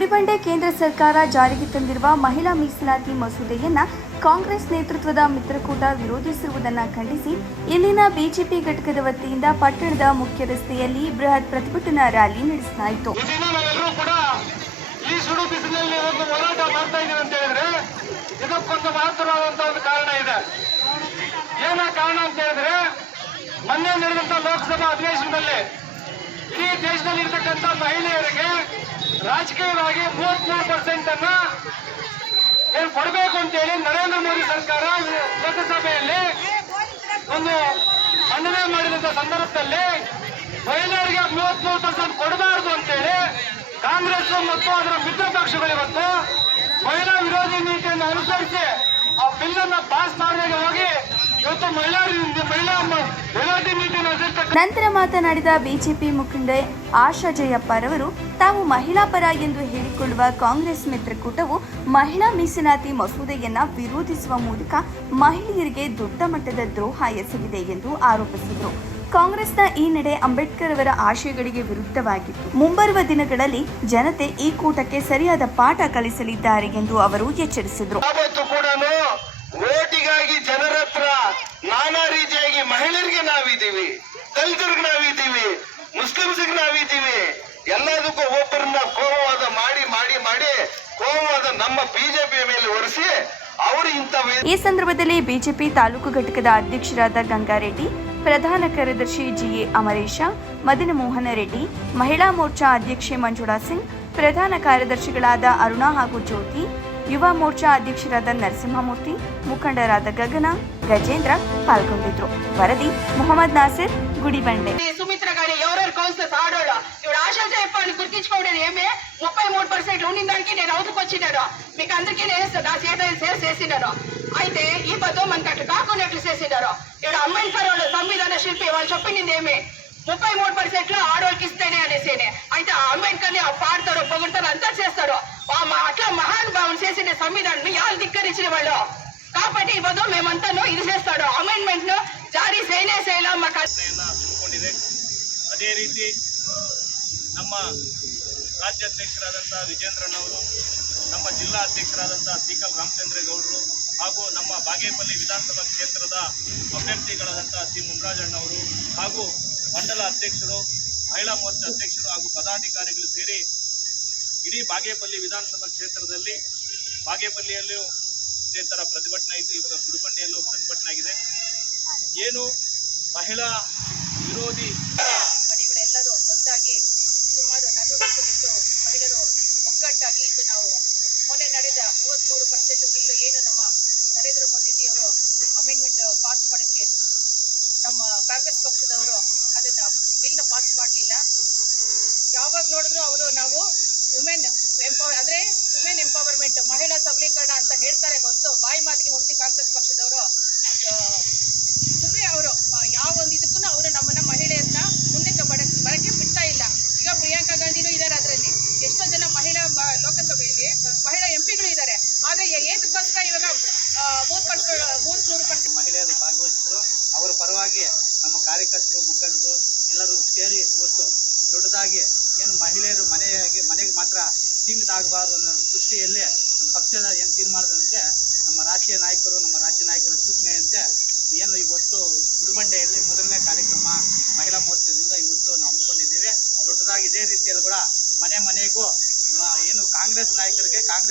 ಗುಡಿಬಂಡೆ ಕೇಂದ್ರ ಸರ್ಕಾರ ಜಾರಿಗೆ ತಂದಿರುವ ಮಹಿಳಾ ಮೀಸಲಾತಿ ಮಸೂದೆಯನ್ನ ಕಾಂಗ್ರೆಸ್ ನೇತೃತ್ವದ ಮಿತ್ರಕೂಟ ವಿರೋಧಿಸಿರುವುದನ್ನು ಖಂಡಿಸಿ ಇಲ್ಲಿನ ಬಿಜೆಪಿ ಘಟಕದ ವತಿಯಿಂದ ಪಟ್ಟಣದ ಮುಖ್ಯ ರಸ್ತೆಯಲ್ಲಿ ಬೃಹತ್ ಪ್ರತಿಭಟನಾ ರ್ಯಾಲಿ ನಡೆಸಲಾಯಿತು. ಈ ಸುಡು ಬಿಸಿಲಿನಲ್ಲಿ ಒಂದು ಹೋರಾಟ ಮಾಡ್ತಾ ಇದ್ದೀವಿ ಅಂತ ಹೇಳಿದ್ರೆ ಇದಕ್ಕೊಂದು ಮಹತ್ತರವಾದಂತಹ ಒಂದು ಕಾರಣ ಇದೆ. ಏನ ಕಾರಣ ಅಂತ ಹೇಳಿದ್ರೆ ಮೊನ್ನೆ ನಡೆದಂತ ಲೋಕಸಭಾ ಅಧಿವೇಶನದಲ್ಲಿ ಇಡೀ ದೇಶದಲ್ಲಿ ಇರತಕ್ಕಂಥ ಮಹಿಳೆಯರಿಗೆ ರಾಜಕೀಯವಾಗಿ 33% ಅನ್ನ ಏನು ಕೊಡಬೇಕು ಅಂತ ಹೇಳಿ ನರೇಂದ್ರ ಮೋದಿ ಸರ್ಕಾರ ಲೋಕಸಭೆಯಲ್ಲಿ ಒಂದು ಮಂಡನೆ ಮಾಡಿದಂತ ಸಂದರ್ಭದಲ್ಲಿ ಮಹಿಳೆಯರಿಗೆ 33% ಕೊಡಬಾರದು ಅಂತೇಳಿ ಕಾಂಗ್ರೆಸ್ ಮತ್ತು ಅದರ ಮಿತ್ರ ಪಕ್ಷಗಳು ಇವತ್ತು ಮಹಿಳಾ ವಿರೋಧಿ ನೀತಿಯನ್ನು ಅನುಸರಿಸಿ ಆ ಬಿಲ್ ಅನ್ನ ಪಾಸ್ ಮಾಡಿದಾಗ ಹೋಗಿ ಇವತ್ತು ಮಹಿಳಾ ವಿರೋಧಿ ನೀತಿಯನ್ನು ನಂತರ ಮಾತನಾಡಿದ ಬಿಜೆಪಿ ಮುಖಂಡೆ ಆಶಾ ಜಯಪ್ಪರವರು ತಾವು ಮಹಿಳಾ ಪರ ಎಂದು ಹೇಳಿಕೊಳ್ಳುವ ಕಾಂಗ್ರೆಸ್ ಮಿತ್ರಕೂಟವು ಮಹಿಳಾ ಮೀಸಲಾತಿ ಮಸೂದೆಯನ್ನ ವಿರೋಧಿಸುವ ಮೂಲಕ ಮಹಿಳೆಯರಿಗೆ ದೊಡ್ಡ ಮಟ್ಟದ ದ್ರೋಹ ಎಸಗಿದೆ ಎಂದು ಆರೋಪಿಸಿದರು. ಕಾಂಗ್ರೆಸ್ನ ಈ ನಡೆ ಅಂಬೇಡ್ಕರ್ ಅವರ ಆಶಯಗಳಿಗೆ ವಿರುದ್ಧವಾಗಿತ್ತು. ಮುಂಬರುವ ದಿನಗಳಲ್ಲಿ ಜನತೆ ಈ ಕೂಟಕ್ಕೆ ಸರಿಯಾದ ಪಾಠ ಕಲಿಸಲಿದ್ದಾರೆ ಎಂದು ಅವರು ಎಚ್ಚರಿಸಿದರು. ಓಟಿಗಾಗಿ ಜನರ ಹತ್ರ ನಾನಾ ರೀತಿಯಾಗಿ ಮಹಿಳೆಯರಿಗೆ ನಾವಿದ್ದೀವಿ, ದಲಿತರಿಗೆ ನಾವಿದ್ದೀವಿ, ಮುಸ್ಲಿಮ್ಸ್ಗೆ ನಾವಿದ್ದೀವಿ, ಎಲ್ಲದಕ್ಕೂ ಒಬ್ಬರನ್ನ ಕೋಮವಾದ ಮಾಡಿ ಮಾಡಿ ಮಾಡಿ ಕೋಮವಾದ ನಮ್ಮ ಬಿಜೆಪಿ ಮೇಲೆ ಹೊರಿಸಿ ಅವರು ಈ ಸಂದರ್ಭದಲ್ಲಿ ಬಿಜೆಪಿ ತಾಲೂಕು ಘಟಕದ ಅಧ್ಯಕ್ಷರಾದ ಗಂಗಾರೆಡ್ಡಿ, ಪ್ರಧಾನ ಕಾರ್ಯದರ್ಶಿ ಜಿಎ ಅಮರೇಶ, ಮದನ ಮೋಹನ ರೆಡ್ಡಿ, ಮಹಿಳಾ ಮೋರ್ಚಾ ಅಧ್ಯಕ್ಷೆ ಮಂಜುಳಾ ಸಿಂಗ್, ಪ್ರಧಾನ ಕಾರ್ಯದರ್ಶಿಗಳಾದ ಅರುಣಾ ಹಾಗೂ ಜ್ಯೋತಿ, ಯುವ ಮೋರ್ಚಾ ಅಧ್ಯಕ್ಷರಾದ ನರಸಿಂಹಮೂರ್ತಿ, ಮುಖಂಡರಾದ ಗಗನ, ಗಜೇಂದ್ರ ಪಾಲ್ಗೊಂಡಿದ್ರು. ವರದಿ ಮೊಹಮ್ಮದ್ ನಾಸಿರ್, గుడిబండే. సుమిత్ర గాని ఎవరెవరు కౌన్సిలర్స్ ఆడోళ్ళు ఇప్పుడు ఆశా జయపాన్ని గుర్తించుకోవడం ఏమే 33% ఉండిన దానికి నేను అవుతుకొచ్చినాను. మీకు అందరికీ నేను నా చేతులు సేవ్ చేసినాను. అయితే ఈ పదో మనకి అట్లా కాకున్నట్లు చేసినారు. ఇప్పుడు అంబేద్కర్ వాళ్ళు సంవిధాన శిల్పి వాళ్ళు చెప్పింది ఏమి 33% ఆడోళ్ళకి ఇస్తేనే అనేసేనే. అయితే ఆ అంబేద్కర్ ని పాడతాడు, పొగుడతాడు, అంతా చేస్తాడు. అట్లా మహానుభావుని చేసిన సంవిధానాన్ని వాళ్ళు ధిక్కరించిన వాళ్ళు కాబట్టి ఈ పదో మేమంతా ఇది చేస్తాడు అమెండ్మెంట్ ను ಜಾರಿ ಸೇನೆ ಹಮ್ಮಿಕೊಂಡಿದೆ. ಅದೇ ರೀತಿ ನಮ್ಮ ರಾಜ್ಯಾಧ್ಯಕ್ಷರಾದಂಥ ವಿಜೇಂದ್ರಣ್ಣವರು, ನಮ್ಮ ಜಿಲ್ಲಾ ಅಧ್ಯಕ್ಷರಾದಂಥ ಸೀಕಲ್ ರಾಮಚಂದ್ರೇಗೌಡರು ಹಾಗೂ ನಮ್ಮ ಬಾಗೇಪಲ್ಲಿ ವಿಧಾನಸಭಾ ಕ್ಷೇತ್ರದ ಅಭ್ಯರ್ಥಿಗಳಾದಂಥ ಸಿ ಮುನ್ರಾಜಣ್ಣವರು ಹಾಗೂ ಮಂಡಲ ಅಧ್ಯಕ್ಷರು, ಮಹಿಳಾ ಮೋರ್ಚಾ ಅಧ್ಯಕ್ಷರು ಹಾಗೂ ಪದಾಧಿಕಾರಿಗಳು ಸೇರಿ ಇಡೀ ಬಾಗೇಪಲ್ಲಿ ವಿಧಾನಸಭಾ ಕ್ಷೇತ್ರದಲ್ಲಿ ಬಾಗೇಪಲ್ಲಿಯಲ್ಲೂ ಇದೇ ಥರ ಪ್ರತಿಭಟನೆ ಇತ್ತು. ಇವಾಗ ಗುಡಿಬಂಡೆಯಲ್ಲೂ ಪ್ರತಿಭಟನೆ ಆಗಿದೆ. ಏನು ಮಹಿಳಾ ವಿರೋಧಿ ಎಲ್ಲರೂ ಒಂದಾಗಿ ಸುಮಾರು 40ಕ್ಕೂ ಹೆಚ್ಚು ಮಹಿಳೆಯರು ಒಗ್ಗಟ್ಟಾಗಿ ಇದು ನಾವು ಮೊನ್ನೆ ನಡೆದ 33% ಬಿಲ್ಲು ಏನು ನಮ್ಮ ನರೇಂದ್ರ ಮೋದಿಜಿಯವರು ಅಮೆಂಡ್ಮೆಂಟ್ ಪಾಸ್ ಮಾಡೋಕ್ಕೆ ನಮ್ಮ ಕಾಂಗ್ರೆಸ್ ಪಕ್ಷದವರು ಅದನ್ನು ಬಿಲ್ನ ಪಾಸ್ ಮಾಡಲಿಲ್ಲ. ಯಾವಾಗ ನೋಡಿದ್ರು ಅವರು ನಾವು ವುಮೆನ್ ಎಂಪವರ್ಮೆಂಟ್ ಮಹಿಳಾ ಸಬಲೀಕರಣ ಅಂತ ಹೇಳ್ತಾರೆ ಹೊರತು ಬಾಯಿ ಮಾತಿಗೆ ಹೊರತು ಕಾಂಗ್ರೆಸ್ ಪಕ್ಷದವರು ಸುಮ್ಮನೆ ಅವರು ಯಾವ ಒಂದು ಇದಕ್ಕೂ ಅವರು ನಮ್ಮನ್ನ ಮಹಿಳೆಯರನ್ನ ಮುಂದಕ್ಕೆ ಬರಕ್ಕೆ ಬಿಡ್ತಾ ಇಲ್ಲ. ಈಗ ಪ್ರಿಯಾಂಕಾ ಗಾಂಧಿನೂ ಇದ್ದಾರೆ, ಅದರಲ್ಲಿ ಎಷ್ಟೋ ಜನ ಮಹಿಳಾ ಲೋಕಸಭೆಯಲ್ಲಿ ಮಹಿಳಾ ಎಂಪಿಗಳು ಇದ್ದಾರೆ. ಆದರೆ ಏತಕ್ಕೋಸ್ಕರ ಇವಾಗ 3% ಮಹಿಳೆಯರು ಭಾಗವಹಿಸಿದ್ರು. ಅವರ ಪರವಾಗಿ ನಮ್ಮ ಕಾರ್ಯಕರ್ತರು, ಮುಖಂಡರು ಎಲ್ಲರೂ ಸೇರಿ ಇವತ್ತು ದೊಡ್ಡದಾಗಿ ಏನು ಮಹಿಳೆಯರು ಮನೆಗೆ ಮಾತ್ರ ಸೀಮಿತ ಆಗಬಾರದು ಅನ್ನೋ ದೃಷ್ಟಿಯಲ್ಲಿ ನಮ್ಮ ಪಕ್ಷದ ಏನು ತೀರ್ಮಾನದಂತೆ ನಮ್ಮ ರಾಷ್ಟ್ರೀಯ ನಾಯಕರು, ನಮ್ಮ ರಾಜ್ಯ ನಾಯಕರ ಸೂಚನೆಯಂತೆ ಏನು ಇವತ್ತು ಗುಡಿಬಂಡೆಯಲ್ಲಿ ಮೊದಲನೇ ಕಾರ್ಯಕ್ರಮ ಮಹಿಳಾ ಮೋರ್ಚಾದಿಂದ ಇವತ್ತು ನಾವು ಹಮ್ಮಿಕೊಂಡಿದ್ದೇವೆ. ದೊಡ್ಡದಾಗಿ ಇದೇ ರೀತಿಯಲ್ಲಿ ಕೂಡ ಮನೆಗೂ ಏನು ಕಾಂಗ್ರೆಸ್ ನಾಯಕರಿಗೆ ಕಾಂಗ್ರೆಸ್